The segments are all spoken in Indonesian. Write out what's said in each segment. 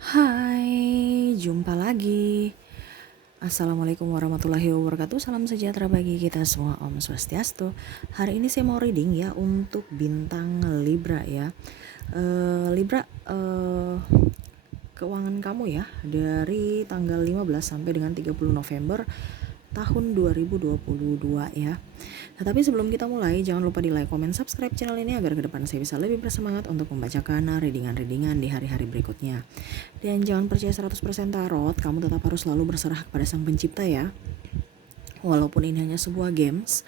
Hai, jumpa lagi. Assalamualaikum warahmatullahi wabarakatuh. Salam sejahtera bagi kita semua. Om Swastiastu. Hari ini saya mau reading ya untuk bintang Libra ya. Libra, keuangan kamu ya dari tanggal 15 sampai dengan 30 November tahun 2022 ya. Nah, tapi sebelum kita mulai, jangan lupa di like, comment, subscribe channel ini agar ke depan saya bisa lebih bersemangat untuk membacakan readingan-readingan di hari-hari berikutnya. Dan jangan percaya 100% tarot, kamu tetap harus selalu berserah kepada Sang Pencipta ya. Walaupun ini hanya sebuah games,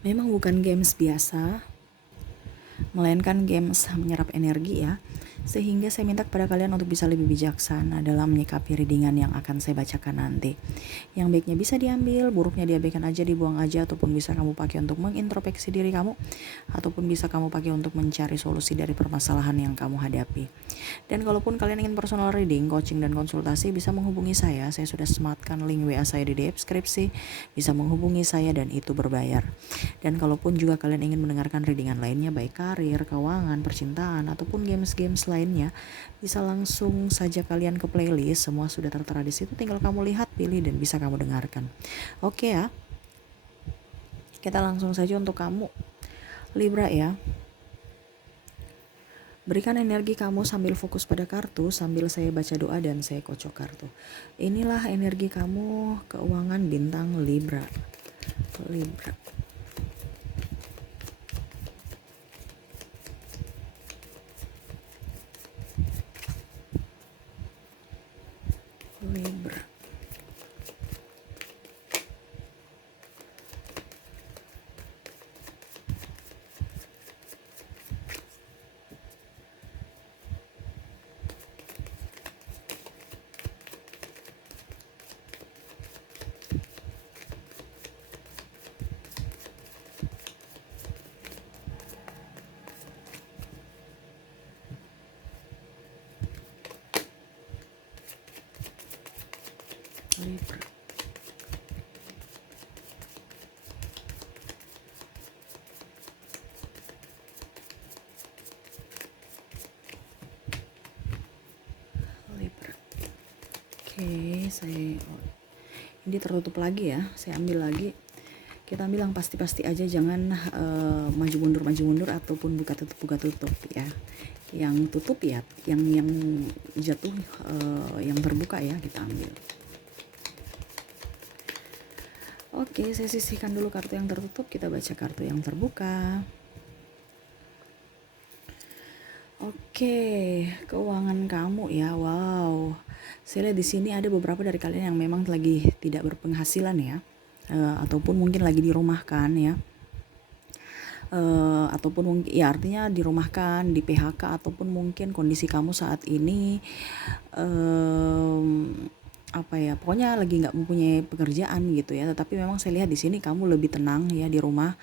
memang bukan games biasa, melainkan games menyerap energi ya. Sehingga saya minta kepada kalian untuk bisa lebih bijaksana dalam menyikapi readingan yang akan saya bacakan nanti. Yang baiknya bisa diambil, buruknya diabaikan aja, dibuang aja, ataupun bisa kamu pakai untuk mengintrospeksi diri kamu, ataupun bisa kamu pakai untuk mencari solusi dari permasalahan yang kamu hadapi. Dan kalaupun kalian ingin personal reading, coaching, dan konsultasi, bisa menghubungi saya. Saya sudah sematkan link WA saya di deskripsi, bisa menghubungi saya dan itu berbayar. Dan kalaupun juga kalian ingin mendengarkan readingan lainnya, baik karir, keuangan, percintaan, ataupun games-games lainnya, bisa langsung saja kalian ke playlist, semua sudah tertera di situ, tinggal kamu lihat, pilih, dan bisa kamu dengarkan. Oke ya, kita langsung saja untuk kamu Libra ya. Berikan energi kamu sambil fokus pada kartu, sambil saya baca doa dan saya kocok kartu. Inilah energi kamu, keuangan bintang Libra. Libra. Libra. Libra. Libra. Oke, ini tertutup lagi ya. Saya ambil lagi. Kita ambil yang pasti-pasti aja, jangan maju mundur ataupun buka tutup ya. Yang tutup ya, yang jatuh, yang terbuka ya kita ambil. Oke, saya sisihkan dulu kartu yang tertutup, kita baca kartu yang terbuka. Oke, keuangan kamu ya, wow. Saya lihat di sini ada beberapa dari kalian yang memang lagi tidak berpenghasilan ya, ataupun mungkin lagi dirumahkan ya, ataupun mungkin ya artinya dirumahkan, di PHK, ataupun mungkin kondisi kamu saat ini apa ya, pokoknya lagi nggak mempunyai pekerjaan gitu ya. Tetapi memang saya lihat di sini kamu lebih tenang ya di rumah.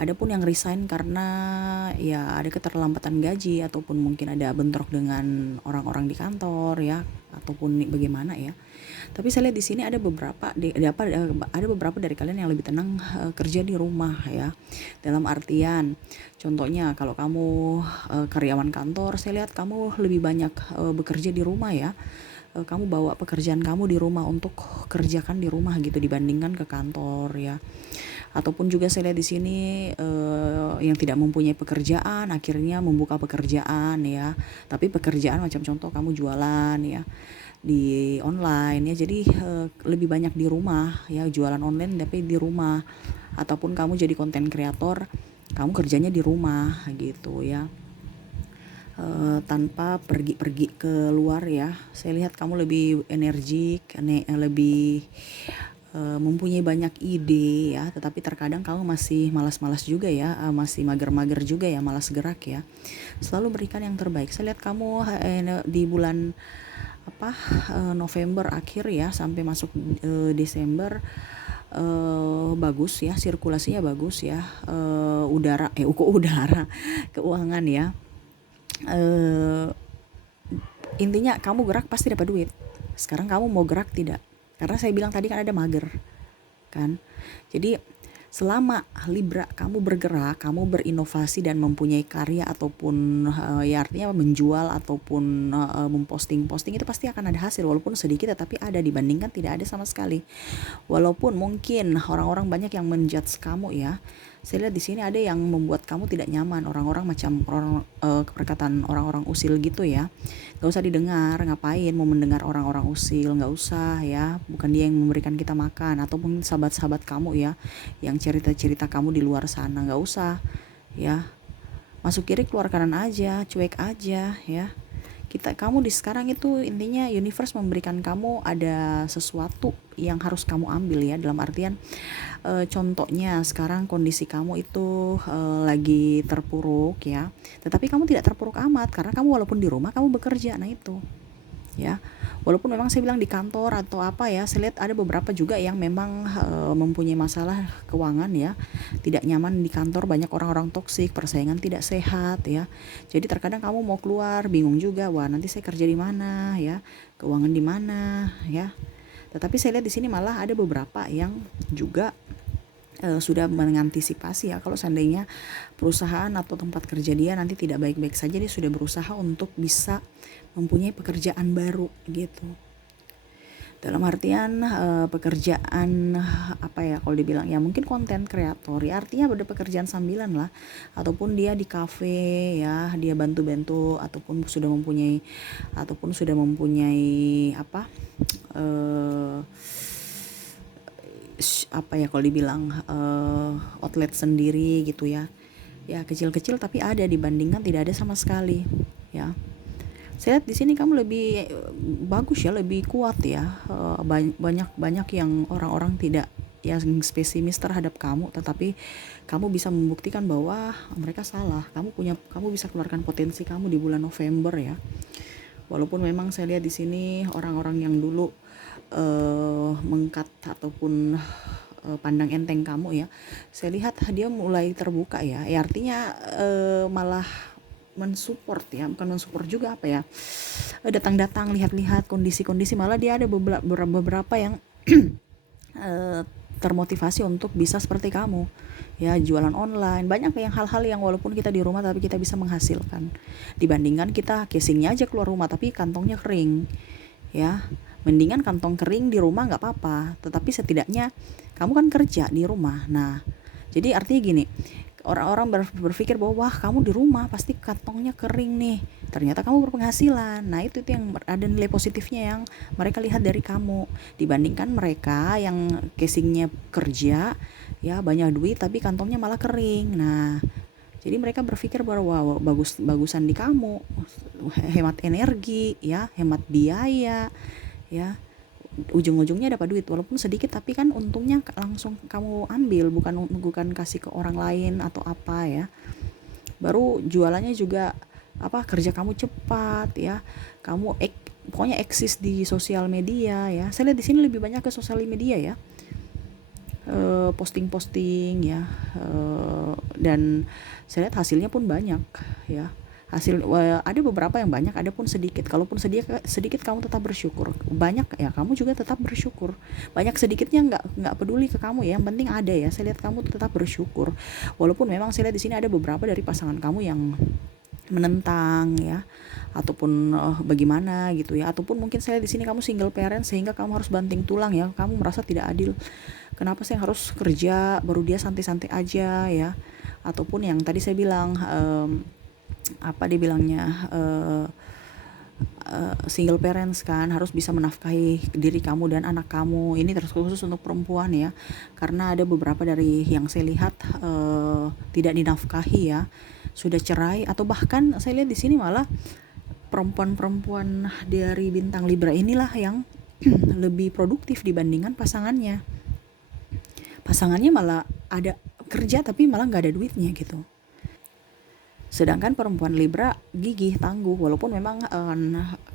Adapun yang resign karena ya ada keterlambatan gaji, ataupun mungkin ada bentrok dengan orang-orang di kantor ya, ataupun bagaimana ya. Tapi saya lihat di sini ada beberapa dari kalian yang lebih tenang kerja di rumah ya. Dalam artian, contohnya kalau kamu karyawan kantor, saya lihat kamu lebih banyak bekerja di rumah ya. Kamu bawa pekerjaan kamu di rumah untuk kerjakan di rumah gitu dibandingkan ke kantor ya. Ataupun juga saya lihat di sini yang tidak mempunyai pekerjaan akhirnya membuka pekerjaan ya. Tapi pekerjaan macam contoh kamu jualan ya di online ya. Jadi lebih banyak di rumah ya, jualan online tapi di rumah. Ataupun kamu jadi konten kreator, kamu kerjanya di rumah gitu ya. Tanpa pergi-pergi ke luar ya. Saya lihat kamu lebih energik, lebih mempunyai banyak ide ya, tetapi terkadang kamu masih malas-malas juga ya, masih mager-mager juga ya, malas gerak ya. Selalu berikan yang terbaik. Saya lihat kamu di bulan November akhir ya sampai masuk Desember bagus ya, sirkulasinya bagus ya, udara keuangan ya. Intinya kamu gerak pasti dapat duit. Sekarang kamu mau gerak tidak? Karena saya bilang tadi kan ada mager kan. Jadi Selama Libra kamu bergerak, kamu berinovasi dan mempunyai karya ataupun ya artinya menjual ataupun memposting-posting, itu pasti akan ada hasil walaupun sedikit tetapi ada dibandingkan tidak ada sama sekali. Walaupun mungkin orang-orang banyak yang menjudge kamu ya. Saya lihat di sini ada yang membuat kamu tidak nyaman, orang-orang macam orang perkataan orang-orang usil gitu ya. Gak usah didengar, ngapain mau mendengar orang-orang usil, gak usah ya. Bukan dia yang memberikan kita makan, ataupun sahabat-sahabat kamu ya yang cerita-cerita kamu di luar sana, gak usah ya. Masuk kiri keluar kanan aja, cuek aja ya. Kamu di sekarang itu intinya universe memberikan kamu ada sesuatu yang harus kamu ambil ya, dalam artian contohnya sekarang kondisi kamu itu lagi terpuruk ya, tetapi kamu tidak terpuruk amat karena kamu walaupun di rumah kamu bekerja. Nah itu ya, walaupun memang saya bilang di kantor atau apa ya, saya lihat ada beberapa juga yang memang mempunyai masalah keuangan ya, tidak nyaman di kantor, banyak orang-orang toksik, persaingan tidak sehat ya. Jadi terkadang kamu mau keluar bingung juga, wah nanti saya kerja di mana ya, keuangan di mana ya. Tetapi saya lihat di sini malah ada beberapa yang juga sudah mengantisipasi ya, kalau seandainya perusahaan atau tempat kerja dia nanti tidak baik-baik saja, dia sudah berusaha untuk bisa mempunyai pekerjaan baru gitu. Dalam artian pekerjaan apa ya, kalau dibilang ya mungkin konten kreator ya, artinya ada pekerjaan sambilan lah, ataupun dia di kafe ya, dia bantu-bantu ataupun sudah mempunyai apa ya kalau dibilang outlet sendiri gitu ya. Ya kecil-kecil tapi ada dibandingkan tidak ada sama sekali ya. Saya lihat di sini kamu lebih bagus ya, lebih kuat ya. Banyak yang orang-orang tidak yang pesimis terhadap kamu, tetapi kamu bisa membuktikan bahwa mereka salah. Kamu bisa keluarkan potensi kamu di bulan November ya. Walaupun memang saya lihat di sini orang-orang yang dulu mengkat ataupun pandang enteng kamu ya, saya lihat dia mulai terbuka ya. Ya artinya malah mensupport ya, bukan mensupport juga apa ya, datang-datang lihat-lihat kondisi-kondisi, malah dia ada beberapa yang termotivasi untuk bisa seperti kamu ya, jualan online, banyak yang hal-hal yang walaupun kita di rumah tapi kita bisa menghasilkan, dibandingkan kita casingnya aja keluar rumah tapi kantongnya kering ya. Mendingan kantong kering di rumah nggak apa-apa, tetapi setidaknya kamu kan kerja di rumah. Nah jadi artinya gini, orang-orang berpikir bahwa wah kamu di rumah pasti kantongnya kering nih, ternyata kamu berpenghasilan. Nah itu yang ada nilai positifnya yang mereka lihat dari kamu, dibandingkan mereka yang casingnya kerja ya banyak duit tapi kantongnya malah kering. Nah jadi mereka berpikir bahwa wah, bagusan di kamu, hemat energi ya, hemat biaya ya, ujung-ujungnya dapat duit walaupun sedikit, tapi kan untungnya langsung kamu ambil, bukan kasih ke orang lain atau apa ya. Baru jualannya juga kerja kamu cepat ya, kamu pokoknya eksis di sosial media ya. Saya lihat di sini lebih banyak ke sosial media ya, posting-posting ya, dan saya lihat hasilnya pun banyak ya. Ada beberapa yang banyak, ada pun sedikit. Kalaupun sedikit kamu tetap bersyukur, banyak ya kamu juga tetap bersyukur. Banyak sedikitnya nggak peduli ke kamu ya, yang penting ada ya. Saya lihat kamu tetap bersyukur, walaupun memang saya lihat di sini ada beberapa dari pasangan kamu yang menentang ya, ataupun bagaimana gitu ya, ataupun mungkin saya di sini kamu single parent sehingga kamu harus banting tulang ya, kamu merasa tidak adil, kenapa saya harus kerja baru dia santai-santai aja ya, ataupun yang tadi saya bilang single parents kan harus bisa menafkahi diri kamu dan anak kamu. Ini terus khusus untuk perempuan ya, karena ada beberapa dari yang saya lihat tidak dinafkahi ya, sudah cerai, atau bahkan saya lihat di sini malah perempuan-perempuan dari bintang Libra inilah yang lebih produktif dibandingkan pasangannya. Pasangannya malah ada kerja tapi malah nggak ada duitnya gitu. Sedangkan perempuan Libra gigih, tangguh, walaupun memang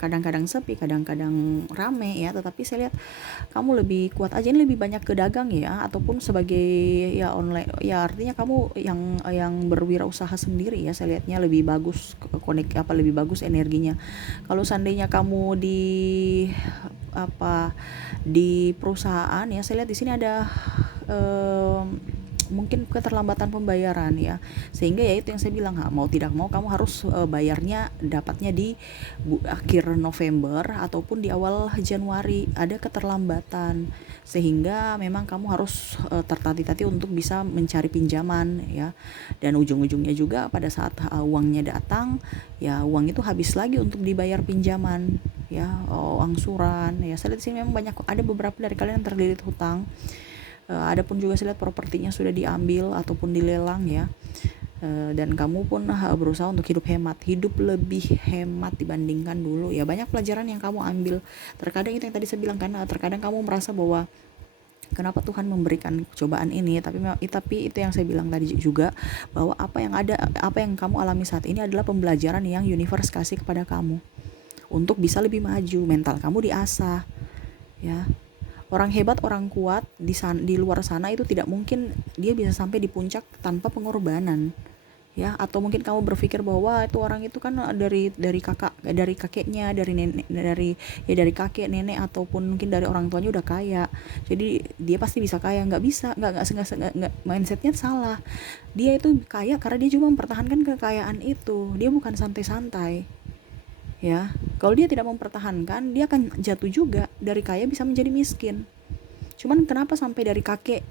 kadang-kadang sepi, kadang-kadang rame ya, tetapi saya lihat kamu lebih kuat aja. Ini lebih banyak ke dagang ya, ataupun sebagai ya online ya, artinya kamu yang berwirausaha sendiri ya. Saya lihatnya lebih bagus lebih bagus energinya. Kalau seandainya kamu di perusahaan ya, saya lihat di sini ada mungkin keterlambatan pembayaran ya, sehingga ya itu yang saya bilang, mau tidak mau kamu harus bayarnya dapatnya di akhir November ataupun di awal Januari, ada keterlambatan, sehingga memang kamu harus tertati-tati untuk bisa mencari pinjaman ya, dan ujung-ujungnya juga pada saat uangnya datang ya, uang itu habis lagi untuk dibayar pinjaman ya, angsuran ya. Saya lihat di sini memang banyak, ada beberapa dari kalian yang terlilit hutang. Ada pun juga saya lihat propertinya sudah diambil ataupun dilelang ya. Dan kamu pun berusaha untuk hidup lebih hemat dibandingkan dulu ya. Banyak pelajaran yang kamu ambil. Terkadang itu yang tadi saya bilang kan, terkadang kamu merasa bahwa kenapa Tuhan memberikan cobaan ini, tapi itu yang saya bilang tadi juga, bahwa apa yang kamu alami saat ini adalah pembelajaran yang universe kasih kepada kamu untuk bisa lebih maju, mental kamu diasah ya. Orang hebat, orang kuat di luar sana itu tidak mungkin dia bisa sampai di puncak tanpa pengorbanan ya. Atau mungkin kamu berpikir bahwa itu orang itu kan dari kakeknya, dari nenek, dari kakek nenek ataupun mungkin dari orang tuanya udah kaya, jadi dia pasti bisa kaya. Nggak bisa, nggak, mindsetnya salah. Dia itu kaya karena dia cuma mempertahankan kekayaan itu, dia bukan santai-santai ya. Kalau dia tidak mempertahankan, dia akan jatuh juga, dari kaya bisa menjadi miskin. Cuman kenapa sampai dari kakek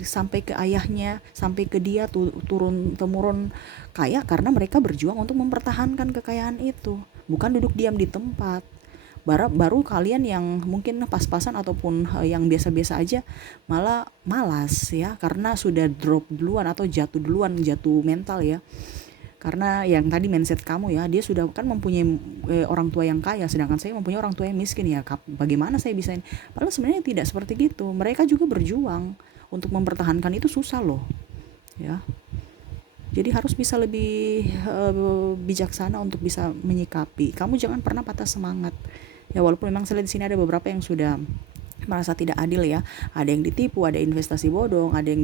sampai ke ayahnya sampai ke dia turun temurun kaya, karena mereka berjuang untuk mempertahankan kekayaan itu, bukan duduk diam di tempat. Baru kalian yang mungkin pas-pasan ataupun yang biasa-biasa aja malah malas ya, karena sudah drop duluan atau jatuh duluan, jatuh mental ya. Karena yang tadi mindset kamu ya, dia sudah kan mempunyai orang tua yang kaya, sedangkan saya mempunyai orang tua yang miskin ya, bagaimana saya bisa ini? Padahal sebenarnya tidak seperti gitu, mereka juga berjuang untuk mempertahankan, itu susah loh ya. Jadi harus bisa lebih bijaksana untuk bisa menyikapi. Kamu jangan pernah patah semangat ya, walaupun memang saya lihat di sini ada beberapa yang sudah merasa tidak adil ya. Ada yang ditipu, ada investasi bodong, ada yang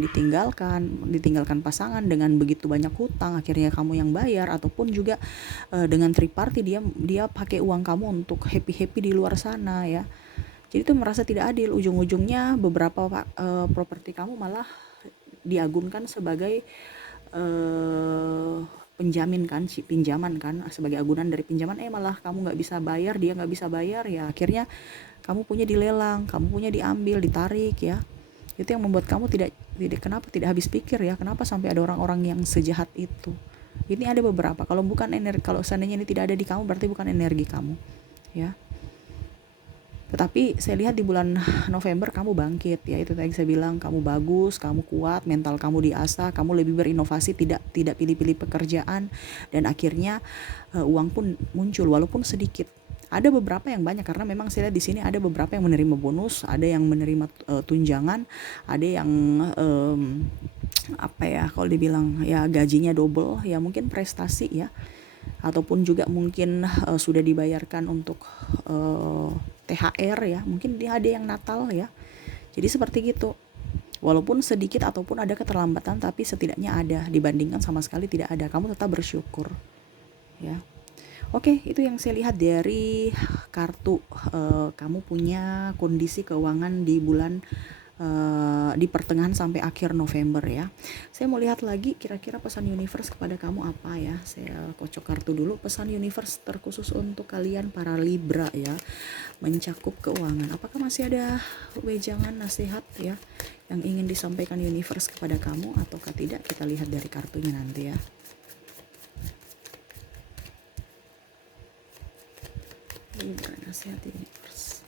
ditinggalkan pasangan dengan begitu banyak hutang, akhirnya kamu yang bayar, ataupun juga dengan third party, dia pakai uang kamu untuk happy di luar sana ya. Jadi itu merasa tidak adil, ujung-ujungnya beberapa properti kamu malah diagunkan sebagai pinjaman kan, sebagai agunan dari pinjaman, malah kamu nggak bisa bayar, dia nggak bisa bayar ya, akhirnya kamu punya dilelang, kamu punya diambil, ditarik ya. Itu yang membuat kamu kenapa tidak habis pikir ya, kenapa sampai ada orang-orang yang sejahat itu. Ini ada beberapa, kalau seandainya ini tidak ada di kamu, berarti bukan energi kamu ya. Tetapi saya lihat di bulan November kamu bangkit ya, itu tadi saya bilang, kamu bagus, kamu kuat, mental kamu diasah, kamu lebih berinovasi, tidak pilih-pilih pekerjaan, dan akhirnya uang pun muncul walaupun sedikit. Ada beberapa yang banyak, karena memang saya lihat di sini ada beberapa yang menerima bonus, ada yang menerima tunjangan, ada yang kalau dibilang ya gajinya double ya, mungkin prestasi ya, ataupun juga mungkin sudah dibayarkan untuk THR ya, mungkin dia ada yang Natal ya. Jadi seperti gitu, walaupun sedikit ataupun ada keterlambatan, tapi setidaknya ada, dibandingkan sama sekali tidak ada, kamu tetap bersyukur ya. Oke, itu yang saya lihat dari kartu kamu punya kondisi keuangan di bulan di pertengahan sampai akhir November ya. Saya mau lihat lagi kira-kira pesan universe kepada kamu apa ya. Saya kocok kartu dulu, pesan universe terkhusus untuk kalian para Libra ya, mencakup keuangan. Apakah masih ada wejangan nasihat ya yang ingin disampaikan universe kepada kamu ataukah tidak? Kita lihat dari kartunya nanti ya. Libra, nasihat universe.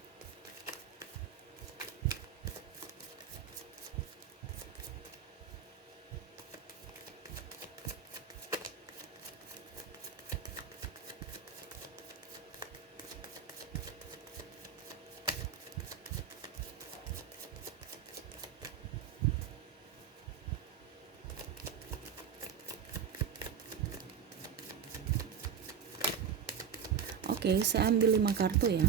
Oke, saya ambil 5 kartu ya.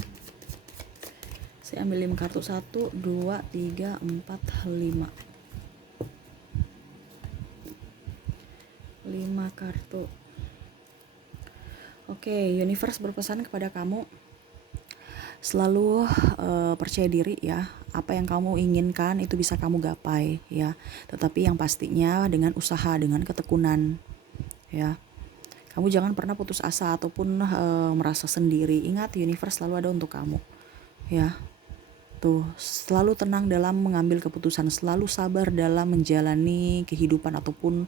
Saya ambil 5 kartu, 1, 2, 3, 4, 5. 5 kartu. Oke, universe berpesan kepada kamu, Selalu percaya diri ya, apa yang kamu inginkan itu bisa kamu gapai ya. Tetapi yang pastinya dengan usaha, dengan ketekunan ya. Kamu jangan pernah putus asa ataupun merasa sendiri. Ingat, universe selalu ada untuk kamu ya. Tuh, selalu tenang dalam mengambil keputusan, selalu sabar dalam menjalani kehidupan ataupun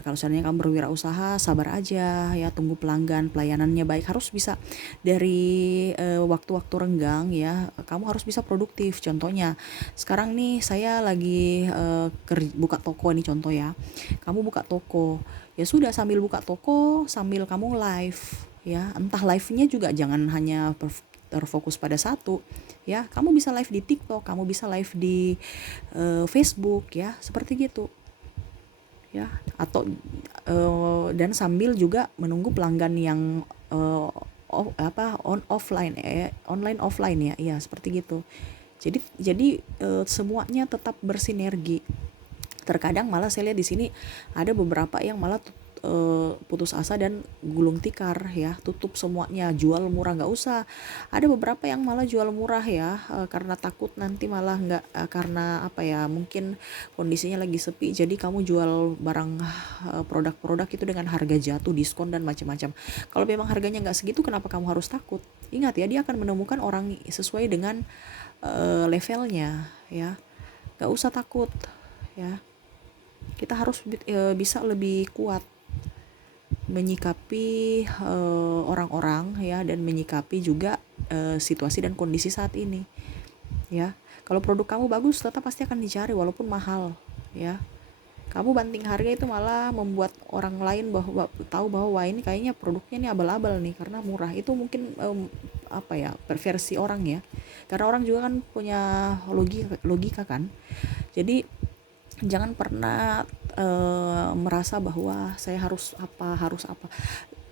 kalau seandainya kamu berwirausaha, sabar aja ya, tunggu pelanggan, pelayanannya baik, harus bisa dari waktu-waktu renggang ya, kamu harus bisa produktif. Contohnya, sekarang nih saya lagi buka toko nih contoh ya. Kamu buka toko, ya sudah sambil buka toko, sambil kamu live ya, entah live-nya juga jangan hanya terfokus pada satu ya, kamu bisa live di TikTok, kamu bisa live di Facebook ya, seperti gitu ya. Atau dan sambil juga menunggu pelanggan yang online offline ya, iya seperti gitu. Jadi semuanya tetap bersinergi. Terkadang malah saya lihat di sini ada beberapa yang malah putus asa dan gulung tikar ya, tutup semuanya, jual murah, nggak usah. Ada beberapa yang malah jual murah ya, karena takut nanti malah nggak, karena apa ya, mungkin kondisinya lagi sepi, jadi kamu jual barang produk-produk itu dengan harga jatuh, diskon dan macam-macam. Kalau memang harganya nggak segitu, kenapa kamu harus takut? Ingat ya, dia akan menemukan orang sesuai dengan levelnya ya. Nggak usah takut ya. Kita harus bisa lebih kuat menyikapi orang-orang ya, dan menyikapi juga situasi dan kondisi saat ini ya. Kalau produk kamu bagus, tetap pasti akan dicari walaupun mahal ya. Kamu banting harga itu malah membuat orang lain tahu bahwa wah, ini kayaknya produknya ini abal-abal nih karena murah. Itu mungkin versi orang ya, karena orang juga kan punya logika kan. Jadi jangan pernah merasa bahwa saya harus apa.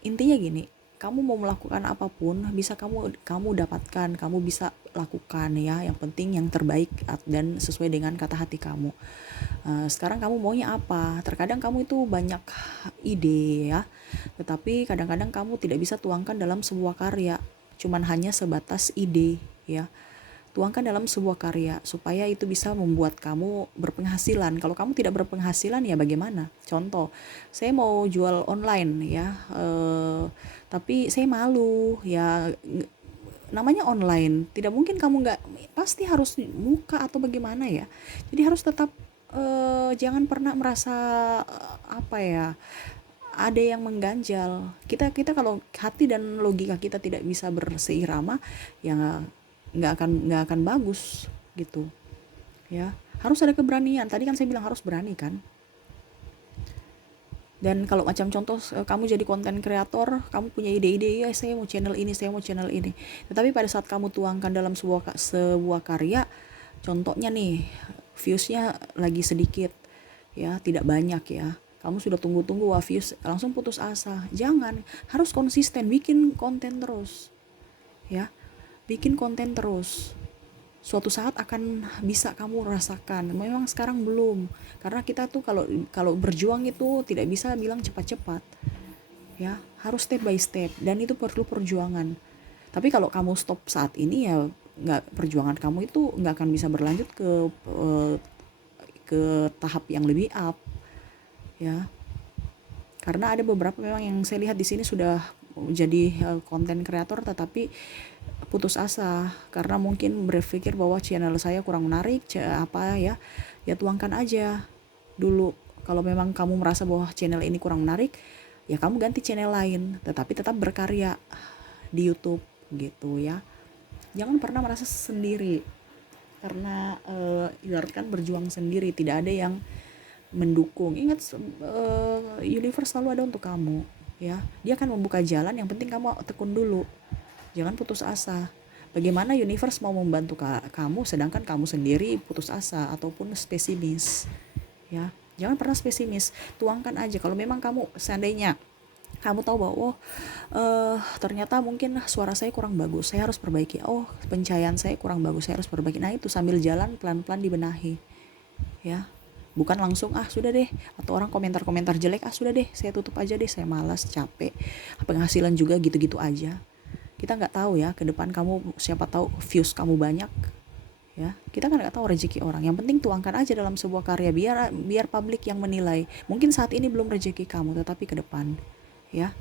Intinya gini, kamu mau melakukan apapun bisa kamu dapatkan, kamu bisa lakukan ya. Yang penting yang terbaik dan sesuai dengan kata hati kamu. Sekarang kamu maunya apa? Terkadang kamu itu banyak ide ya, tetapi kadang-kadang kamu tidak bisa tuangkan dalam sebuah karya, cuman hanya sebatas ide ya. Tuangkan dalam sebuah karya supaya itu bisa membuat kamu berpenghasilan. Kalau kamu tidak berpenghasilan ya bagaimana? Contoh, saya mau jual online ya, tapi saya malu ya, namanya online, tidak mungkin kamu nggak, pasti harus buka atau bagaimana ya. Jadi harus tetap jangan pernah merasa ada yang mengganjal. Kita kalau hati dan logika kita tidak bisa berseirama, ya nggak akan bagus gitu ya. Harus ada keberanian, tadi kan saya bilang harus berani kan. Dan kalau macam contoh, kamu jadi konten kreator, kamu punya ide-ide, ya saya mau channel ini, tetapi pada saat kamu tuangkan dalam sebuah karya, contohnya nih viewsnya lagi sedikit ya, tidak banyak ya, kamu sudah tunggu-tunggu wah views, langsung putus asa. Jangan, harus konsisten bikin konten terus ya. Bikin konten terus, suatu saat akan bisa kamu rasakan. Memang sekarang belum, karena kita tuh kalau berjuang itu tidak bisa bilang cepat-cepat ya, harus step by step, dan itu perlu perjuangan. Tapi kalau kamu stop saat ini ya, perjuangan kamu itu nggak akan bisa berlanjut ke tahap yang lebih up ya. Karena ada beberapa memang yang saya lihat di sini sudah jadi konten kreator tetapi putus asa karena mungkin berpikir bahwa channel saya kurang menarik, ya tuangkan aja dulu. Kalau memang kamu merasa bahwa channel ini kurang menarik, ya kamu ganti channel lain, tetapi tetap berkarya di YouTube gitu ya. Jangan pernah merasa sendiri, karena ibaratkan berjuang sendiri, tidak ada yang mendukung. Ingat, universe selalu ada untuk kamu ya. Dia akan membuka jalan, yang penting kamu tekun dulu. Jangan putus asa. Bagaimana universe mau membantu kamu sedangkan kamu sendiri putus asa ataupun pesimis ya. Jangan pernah pesimis, tuangkan aja. Kalau memang kamu seandainya kamu tahu bahwa ternyata mungkin suara saya kurang bagus, saya harus perbaiki. Pencahayaan saya kurang bagus, saya harus perbaiki. Nah itu sambil jalan pelan-pelan dibenahi ya. Bukan langsung sudah deh, atau orang komentar-komentar jelek sudah deh saya tutup aja deh, saya malas, capek, penghasilan juga gitu-gitu aja. Kita nggak tahu ya ke depan kamu, siapa tahu views kamu banyak ya, kita kan nggak tahu rezeki orang. Yang penting tuangkan aja dalam sebuah karya, biar biar publik yang menilai. Mungkin saat ini belum rezeki kamu, tetapi ke depan ya.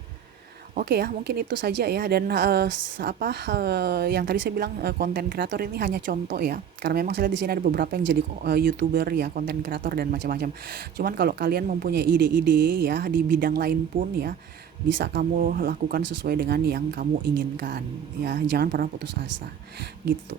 Oke ya, mungkin itu saja ya. Dan yang tadi saya bilang, konten kreator ini hanya contoh ya. Karena memang saya lihat di sini ada beberapa yang jadi YouTuber ya, konten kreator dan macam-macam. Cuman kalau kalian mempunyai ide-ide ya di bidang lain pun ya, bisa kamu lakukan sesuai dengan yang kamu inginkan ya. Jangan pernah putus asa. Gitu.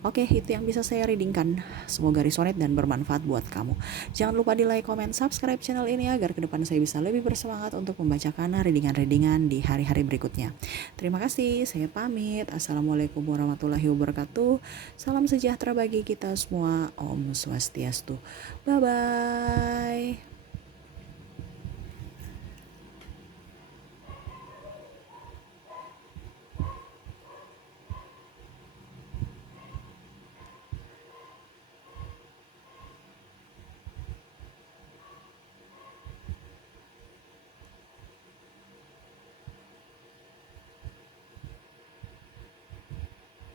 Oke, itu yang bisa saya readingkan. Semoga resonate dan bermanfaat buat kamu. Jangan lupa di like, comment, subscribe channel ini agar ke depan saya bisa lebih bersemangat untuk membacakan readingan-readingan di hari-hari berikutnya. Terima kasih, saya pamit. Assalamualaikum warahmatullahi wabarakatuh. Salam sejahtera bagi kita semua. Om Swastiastu. Bye-bye.